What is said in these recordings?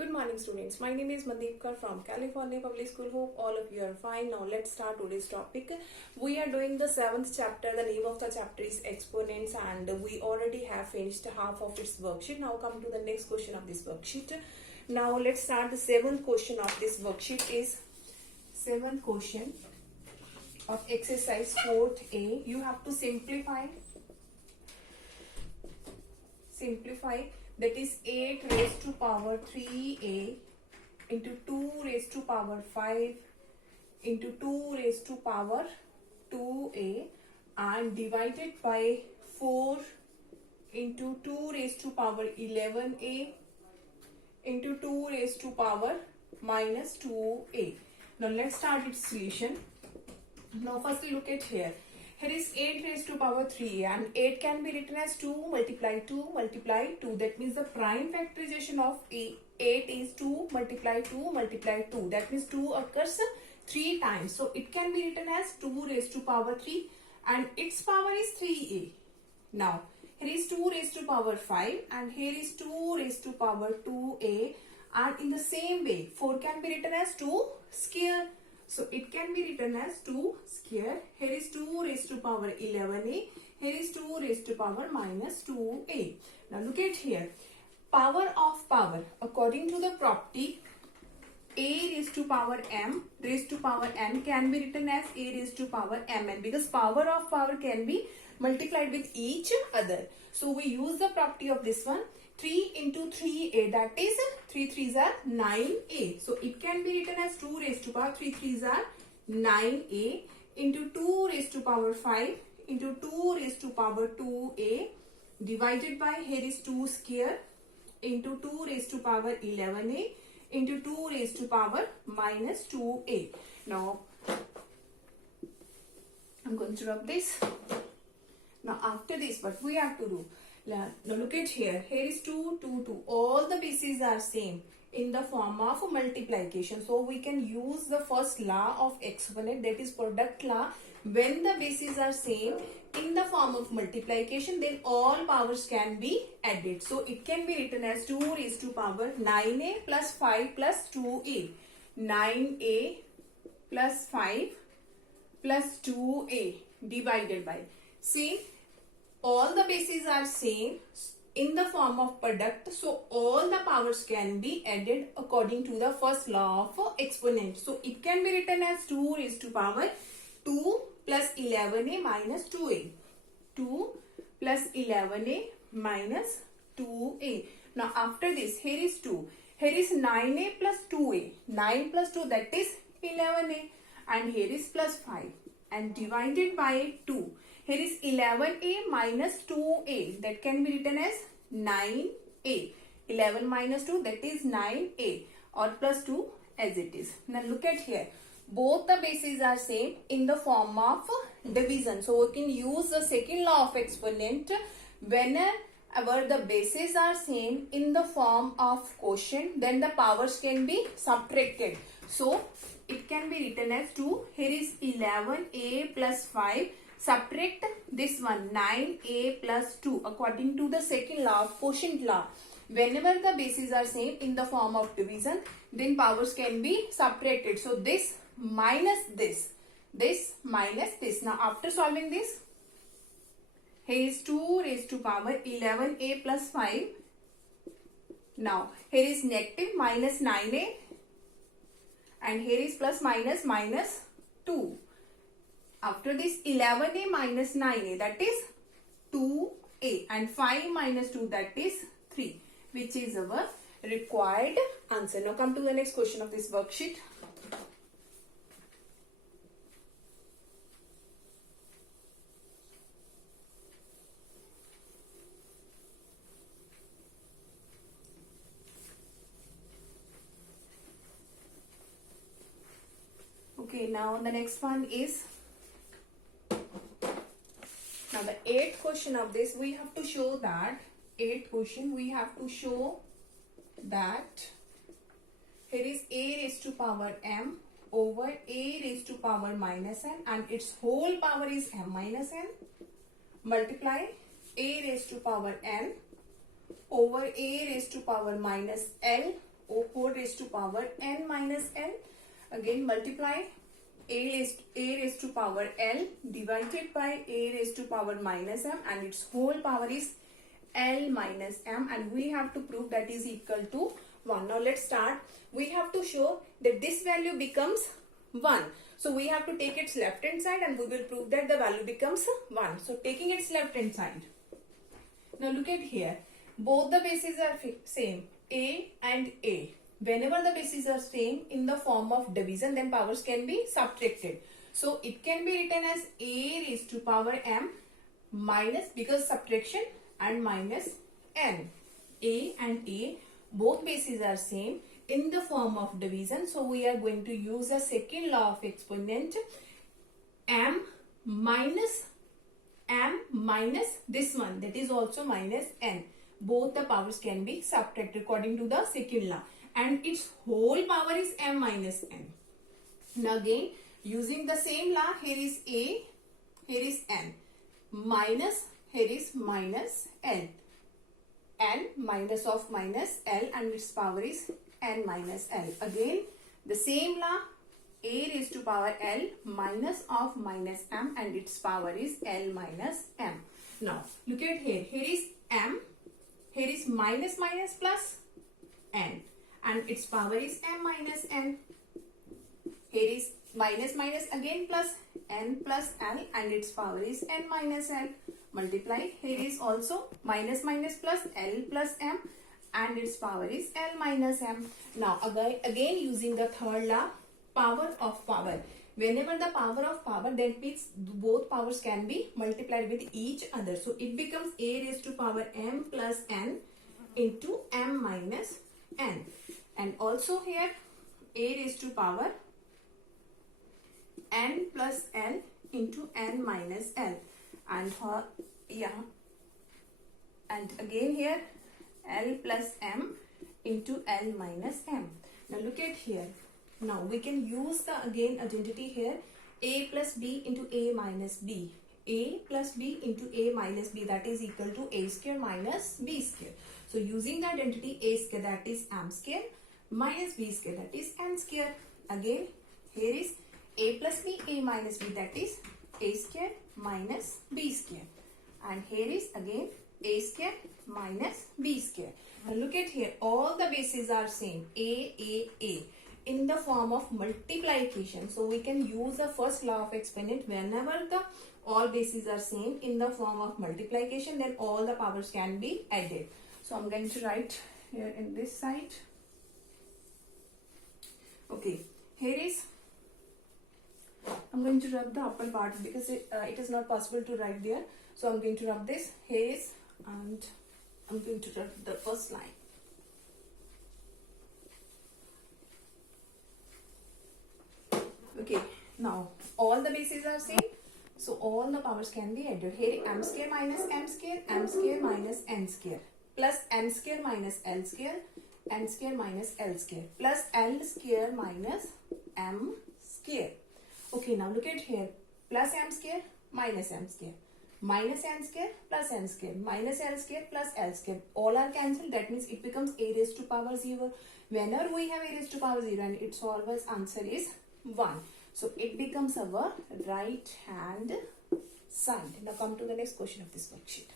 Good morning, students. My name is Mandeepkar from California Public School. Hope all of you are fine. Now let's start today's topic. We are doing the 7th chapter. The name of the chapter is exponents, and we already have finished half of its worksheet. Now come to the next question of this worksheet. Now let's start the 7th question of this worksheet. Is 7th question of exercise 4th A. You have to simplify. That is 8 raised to power 3a into 2 raised to power 5 into 2 raised to power 2a and divided by 4 into 2 raised to power 11a into 2 raised to power minus 2a. Now let's start its solution. Now firstly look at here. Here is 8 raised to power 3 and 8 can be written as 2 multiply 2 multiply 2. That means the prime factorization of 8 is 2 multiply 2 multiply 2. That means 2 occurs 3 times. So it can be written as 2 raised to power 3 and its power is 3a. Now here is 2 raised to power 5 and here is 2 raised to power 2a, and in the same way 4 can be written as 2 square. So it can be written as 2 square. Here is 2 raised to power 11a. Here is 2 raised to power minus 2a. Now look at here. Power of power. According to the property, a raised to power m raised to power n can be written as a raised to power mn, because power of power can be multiplied with each other. So we use the property of this one. 3 into 3a, that is 3 3s are 9a. So it can be written as 2 raised to power 3 3s are 9a into 2 raised to power 5 into 2 raised to power 2a divided by, here is 2 square, into 2 raised to power 11a into 2 raised to power minus 2a. Now I'm going to rub this. Now after this, what we have to do? Now look at here. Here is 2, 2, 2. All the bases are same in the form of multiplication. So we can use the first law of exponent, that is product law. When the bases are same in the form of multiplication, then all powers can be added. So it can be written as 2 raised to power 9a plus 5 plus 2a. 9a plus 5 plus 2a divided by, see, all the bases are same in the form of product, so all the powers can be added according to the first law of exponent. So it can be written as 2 raised to power 2 plus 11a minus 2a. 2 plus 11a minus 2a. Now after this, here is 2. Here is 9a plus 2a. 9 plus 2, that is 11a. And here is plus 5 and divided by 2. Here is 11a minus 2a, that can be written as 9a. 11 minus 2, that is 9a, or plus 2 as it is. Now look at here. Both the bases are same in the form of division. So we can use the second law of exponent whenever the bases are same in the form of quotient, then the powers can be subtracted. So it can be written as 2. Here is 11a plus 5. Subtract this one, 9a plus 2, according to the second law of quotient law. Whenever the bases are same in the form of division, then powers can be subtracted. So this minus this, this minus this. Now after solving this, here is 2 raised to power 11a plus 5. Now here is negative minus 9a and here is plus minus minus 2. After this, 11a minus 9a, that is 2a, and 5 minus 2, that is 3, which is our required answer. Now come to the next question of this worksheet. Okay, now the next one is, now the 8th question of this, we have to show that, 8th question, we have to show that here is a raised to power m over a raised to power minus n, and its whole power is m minus n, multiply a raised to power n over a raised to power minus L whole raised to power n minus n. Again multiply a raised to power l divided by a raised to power minus m, and its whole power is l minus m, and we have to prove that is equal to 1. Now let's start. We have to show that this value becomes 1. So we have to take its left hand side and we will prove that the value becomes 1. So taking its left hand side. Now look at here. Both the bases are same, a and a. Whenever the bases are same in the form of division, then powers can be subtracted. So it can be written as a raised to power m minus, because subtraction, and minus n. A and a, both bases are same in the form of division. So we are going to use the second law of exponent, m minus this one, that is also minus n. Both the powers can be subtracted according to the second law, and its whole power is m minus n. Now again using the same law, here is a, here is n, minus, here is minus l, n minus of minus l, and its power is n minus l. Again the same law, a raised to power l minus of minus m, and its power is l minus m. Now look at here, here is m, here is minus plus n, and its power is m minus n. Here is minus again plus n plus l, and its power is n minus l. Multiply, here is also minus plus l plus m, and its power is l minus m. Now again using the third law, power of power. Whenever the power of power, that means both powers can be multiplied with each other. So it becomes a raised to power m plus n into m minus n. And also here a raised to power n plus l into n minus l. And and again here l plus m into l minus m. Now look at here. Now we can use the again identity here, a plus b into a minus b. A plus b into a minus b, that is equal to a square minus b square. So using the identity a square, that is m square, minus b square, that is n square. Again here is a plus b, a minus b, that is a square minus b square. And here is again a square minus b square. Now look at here, all the bases are same, a in the form of multiplication. So we can use the first law of exponent. Whenever the all bases are same in the form of multiplication, then all the powers can be added. So I'm going to write here in this side. Okay, here is, I'm going to rub the upper part because it is not possible to write there. So I'm going to rub this, here is, and I'm going to rub the first line. Okay, now all the bases are same, so all the powers can be added. Here m square minus m square minus n square, plus n square minus l square, n square minus l square, plus l square minus m square. Okay, now look at here, plus m square minus m square, minus n square plus n square, minus l square plus l square. All are cancelled, that means it becomes a raised to power 0. Whenever we have a raised to power 0, and its always answer is 1. So it becomes our right hand side. Now come to the next question of this worksheet.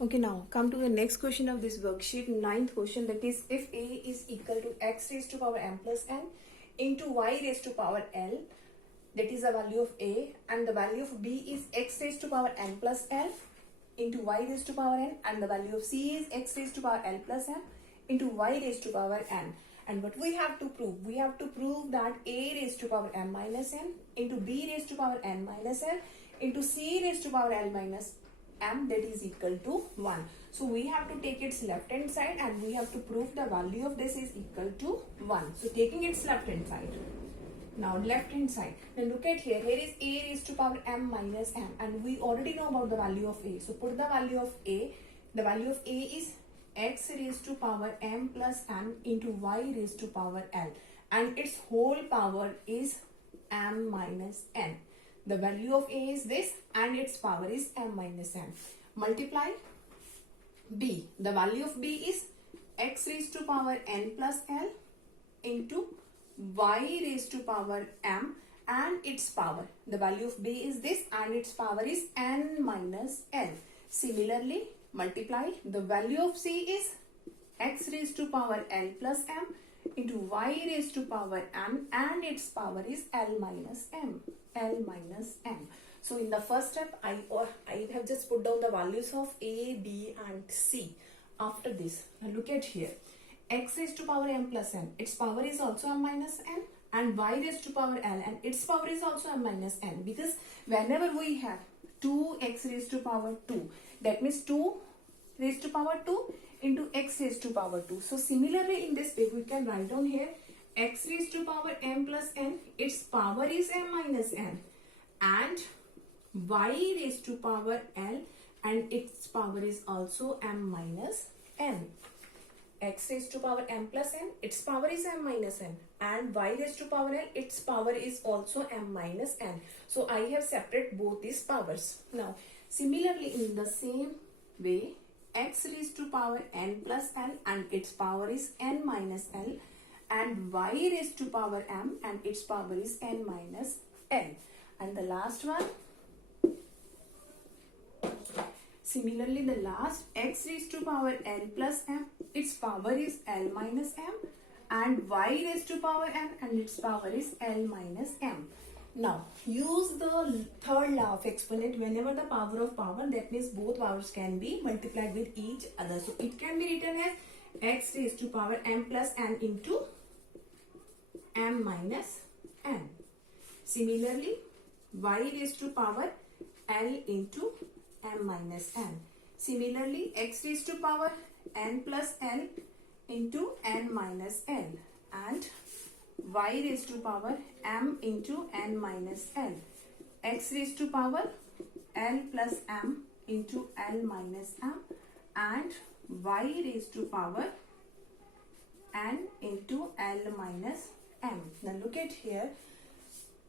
Okay, now come to the next question of this worksheet, 9th question, that is if a is equal to x raised to power m plus n into y raised to power l, that is the value of a, and the value of b is x raised to power n plus l into y raised to power n, and the value of c is x raised to power l plus m into y raised to power n. And what we have to prove? We have to prove that a raised to power m minus n into b raised to power n minus l into c raised to power l minus m, that is equal to 1. So we have to take its left hand side and we have to prove the value of this is equal to 1. So taking its left hand side. Now left hand side. Now look at here. Here is a raised to power m minus m, and we already know about the value of a. So put the value of a. The value of a is x raised to power m plus m into y raised to power l, and its whole power is m minus n. The value of a is this and its power is m minus n. Multiply b. The value of b is x raised to power n plus l into y raised to power m and its power. The value of b is this and its power is n minus l. Similarly, multiply the value of c is x raised to power l plus m into y raised to power m and its power is l minus m. L minus m. So in the first step, I have just put down the values of a, b and c. After this, now look at here. X raised to power m plus n, its power is also m minus n, and y raised to power l and its power is also m minus n, because whenever we have 2x raised to power 2, that means 2 raised to power 2 into x raised to power 2. So similarly in this way we can write down here x raised to power m plus n, its power is m minus n, and y raised to power l and its power is also m minus n. X raised to power m plus n, its power is m minus n, and y raised to power l, its power is also m minus n. So I have separated both these powers. Now similarly in the same way, x raised to power n plus l and its power is n minus l, and y raised to power m and its power is n minus l. And the last one, similarly the last, x raised to power l plus m, its power is l minus m, and y raised to power m and its power is l minus m. Now use the third law of exponent. Whenever the power of power, that means both powers can be multiplied with each other. So it can be written as x raised to power m plus n into m minus n. Similarly, y raised to power l into m minus n. Similarly, x raised to power n plus l into n minus l, and y raised to power m into n minus l. X raised to power l plus m into l minus m, and y raised to power n into l minus m. Now look at here.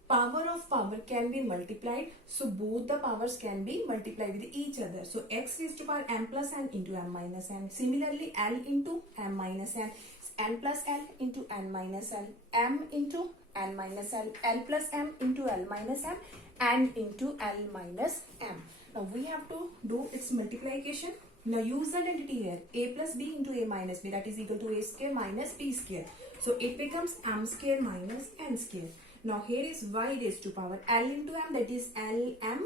Power of power can be multiplied, so both the powers can be multiplied with each other. So x raised to power m plus n into m minus n. Similarly, l into m minus n, n plus l into n minus l, m into n minus l, l plus m into l minus m, and into l minus m. Now we have to do its multiplication. Now use the identity here, a plus b into a minus b, that is equal to a square minus b square. So it becomes m square minus n square. Now here is y raised to power l into m, that is lm,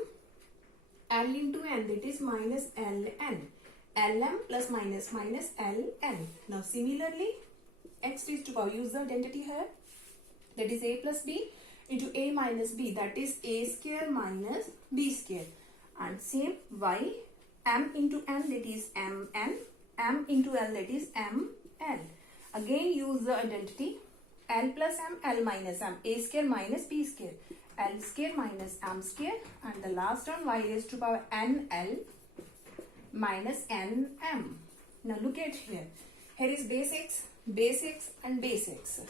l into n, that is minus ln, lm plus minus minus ln. Now similarly, x raised to power, use the identity here, that is a plus b into a minus b, that is a square minus b square, and same y, m into n, that is mn, m into l, that is ml. Again use the identity, l plus m, l minus m, a square minus b square, l square minus m square, and the last one y raised to power nl minus nm. Now look at here. Here is base x and base x.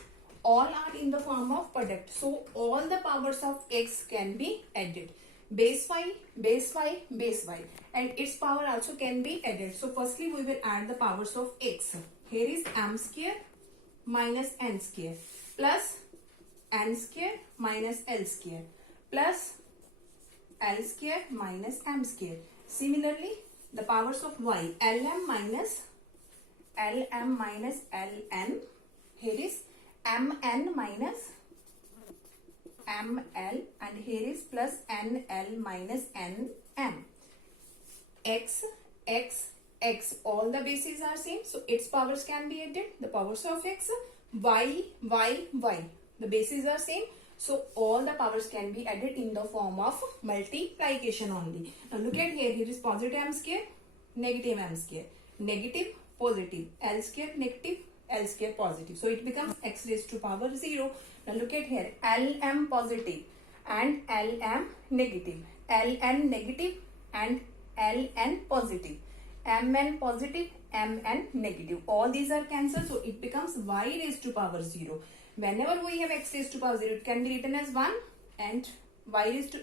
All are in the form of product. So all the powers of x can be added. Base y, base y, base y. And its power also can be added. So firstly we will add the powers of x. Here is m square minus n square plus n square minus l square plus l square minus m square. Similarly, the powers of y, lm minus ln. Here is mn minus ml, and here is plus nl minus nm. X, all the bases are same, so its powers can be added. The powers of x, y, the bases are same, so all the powers can be added in the form of multiplication only. Now look at here, here is positive m square, negative m square, negative, positive, l square, negative, l square, positive. So it becomes x raised to power 0. Now look at here, lm positive and lm negative, ln negative and ln positive, mn positive, mn negative. All these are cancelled, so it becomes y raised to power 0. Whenever we have x raised to power 0, it can be written as 1, and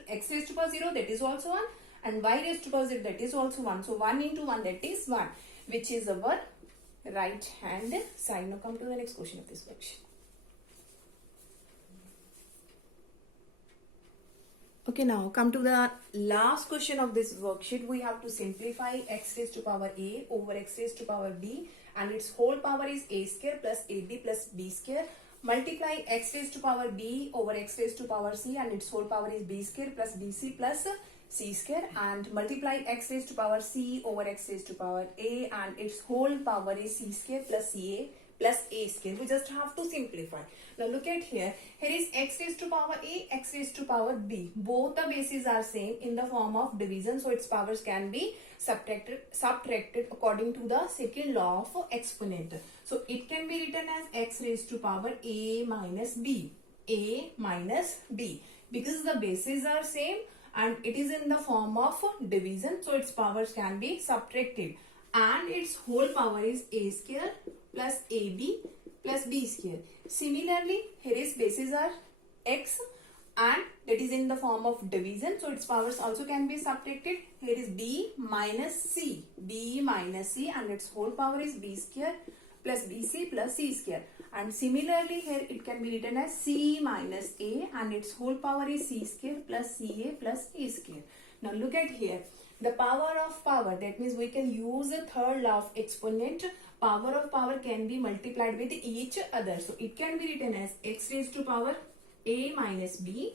x raised to power 0, that is also 1, and y raised to power 0, that is also 1. So 1 into 1, that is 1. which is our right hand side. Now come to the next question of this worksheet. Okay, now come to the last question of this worksheet. We have to simplify x raised to power a over x raised to power b, and its whole power is a square plus ab plus b square. Multiply x raised to power b over x raised to power c, and its whole power is b square plus bc plus c square. And multiply x raised to power c over x raised to power a, and its whole power is c square plus ca plus a square. We just have to simplify. Now look at here. Here is x raised to power a, x raised to power b. Both the bases are same in the form of division, so its powers can be subtracted according to the second law of exponent. So it can be written as x raised to power a minus b. A minus b. Because the bases are same and it is in the form of division, so its powers can be subtracted. And its whole power is a square plus ab plus b square. Similarly, here is bases are x and that is in the form of division, so its powers also can be subtracted. Here is b minus c, and its whole power is b square plus bc plus c square. And similarly, here it can be written as c minus a, and its whole power is c square plus ca plus a square. Now look at here. The power of power, that means we can use the third law of exponent. Power of power can be multiplied with each other. So it can be written as x raised to power a minus b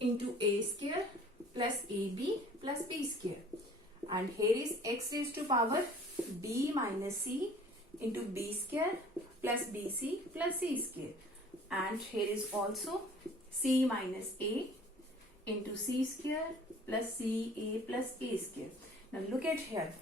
into a square plus ab plus b square. And here is x raised to power b minus c into b square plus bc plus c square. And here is also c minus a into c square plus ca plus a square. Now look at here.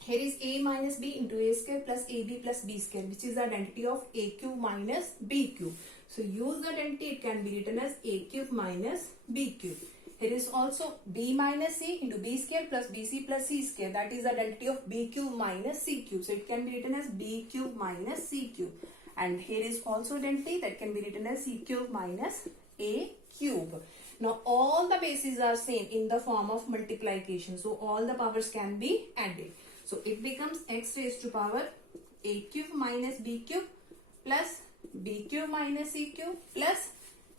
Here is a minus b into a square plus ab plus b square, which is the identity of a cube minus b cube. So use the identity, it can be written as a cube minus b cube. Here is also b minus c into b square plus bc plus c square. That is the identity of b cube minus c cube. So it can be written as b cube minus c cube. And here is also identity that can be written as c cube minus a cube. Now all the bases are same in the form of multiplication. So all the powers can be added. So it becomes x raised to power a cube minus b cube plus b cube minus c cube plus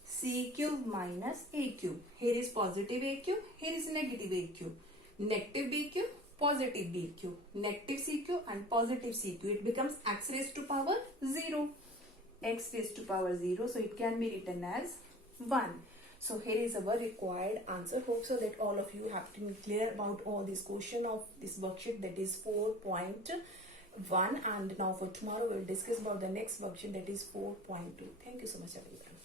c cube minus a cube. Here is positive a cube, here is negative a cube. Negative b cube, positive b cube. Negative c cube and positive c cube. It becomes x raised to power 0. X raised to power 0. So it can be written as 1. So here is our required answer. Hope so that all of you have to be clear about all this question of this worksheet, that is 4.1. And now for tomorrow we will discuss about the next worksheet, that is 4.2. Thank you so much everyone.